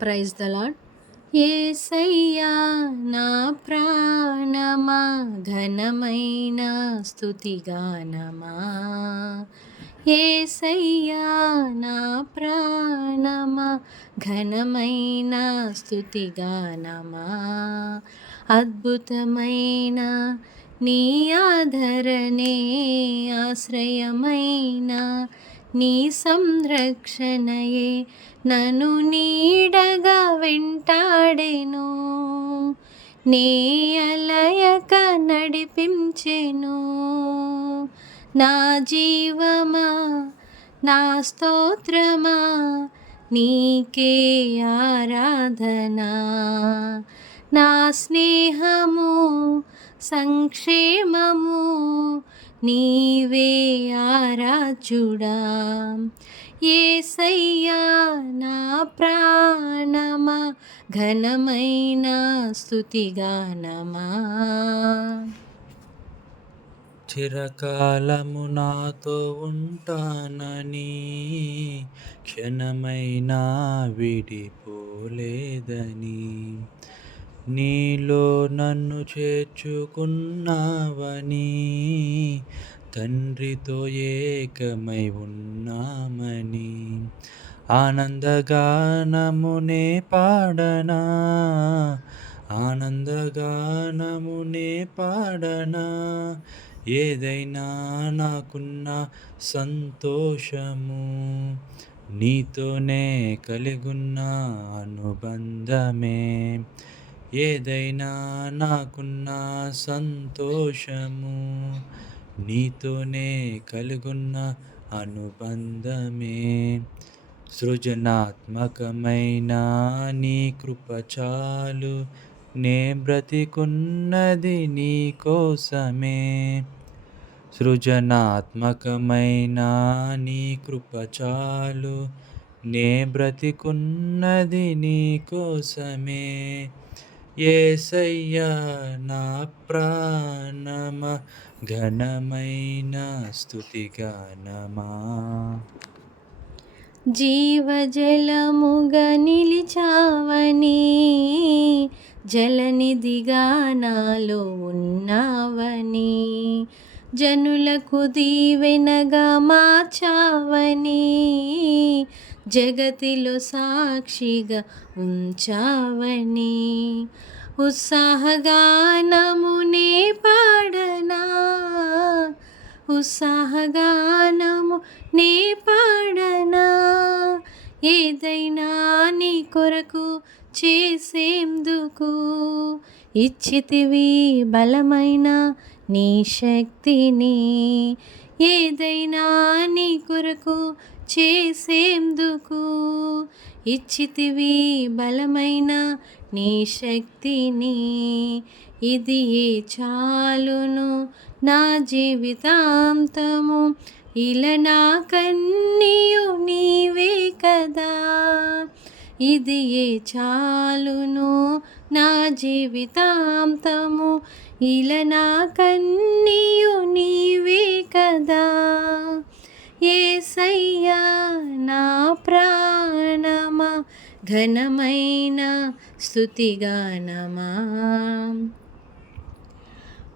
Praise the lord. యేసయ్యా నా ప్రాణమా ఘనమైన స్తుతిగానమా. యేసయ్యా నా ప్రాణమా ఘనమైన స్తుతిగానమా. అద్భుతమైన నీ ఆదరణే ఆశ్రయమైన నీ సంరక్షణయే నన్ను నీడగా వెంటాడెను. నే అలయక నడిపించెను. నా జీవమా నా స్తోత్రమా నీకే ఆరాధన. నా స్నేహము సంక్షేమము నీవే ఆరాధ్యుడా. యేసయ్యా నా ప్రాణమా ఘనమైన స్తుతిగానమా. చిరకాలము నాతో ఉంటానని క్షణమైనా విడిపోలేదని నీలో నన్ను చేర్చుకున్నావని తండ్రితో ఏకమై ఉన్నామని ఆనందగానమునే పాడనా. ఆనందగానమునే పాడనా. ఏదైనా నాకున్న సంతోషము నీతోనే కలిగున్న అనుబంధమే. ఏదైనా నాకున్న సంతోషము నీతోనే కలిగున్న అనుబంధమే. సృజనాత్మకమైన నీ కృప చాలు, నే బ్రతికున్నది నీ కోసమే. సృజనాత్మకమైన నీ కృప చాలు, నే బ్రతికున్నది నీ కోసమే. యేసయ్యా నా ప్రాణమా ఘనమైన స్తుతిగానమా. జీవజలముగా నిలిచావని జలనిధిగా నాలో ఉన్నావని జనులకు దీవెనగా మార్చావని జగతిలో సాక్షిగా ఉంచావని ఉత్సాహగానమునే పాడనా. ఉత్సాహగానము నే పాడనా. ఏదైనా నీ కొరకు చేసేందుకు ఇచ్చితివి బలమైన నీ శక్తిని. ఏదైనా నీ కొరకు చేసేందుకు ఇచ్చితివి బలమైన నీ శక్తిని. ఇది ఏ చాలును నా జీవితాంతము, ఇలా నా కన్నీయు నీవే కదా. ఇది ఏ చాలును నా జీవితాంతము, ఇలా నా కన్నీయు నీవే కదా. యేసయ్యా నా ప్రాణమా ఘనమైన స్తుతిగానమా.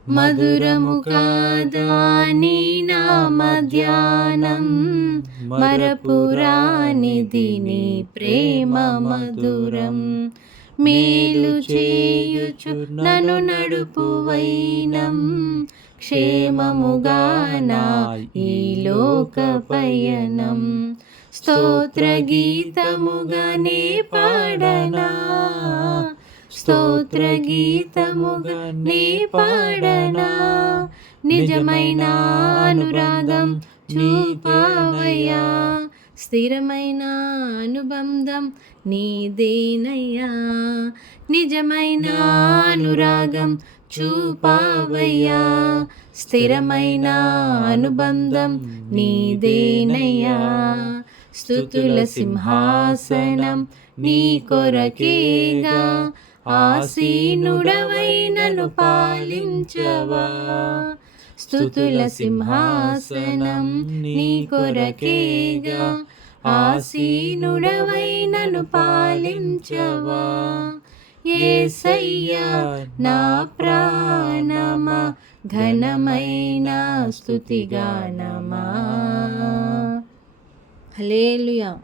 మధురము కాదా నీ నామ ధ్యానం, మరపురానిది నీ ప్రేమ మధురం. మేలు చేయుచు నన్ను నడుపు వైనం, క్షేమముగా నా ఈ లోక పయనం. స్తోత్ర గీతముగా నే పాడనా. స్తోత్ర గీతముగా నే పాడనా. నిజమైన అనురాగం చూపవయ్యా, స్థిరమైన అనుబంధం నీదేనయ్యా. నిజమైన అనురాగం చూపవయ్యా, స్థిరమైన అనుబంధం నీదేనయ్యా. స్తుతుల సింహాసనం నీ కొరకేగా, ఆసీనుడవై నన్ను పాలించవా. స్తుతుల సింహాసనం నీ కొరకేగా, ఆసీనుడవై నన్ను పాలించవా. యేసయ్యా నా ప్రాణమా ఘనమైన స్తుతిగానమా. హల్లెలూయా.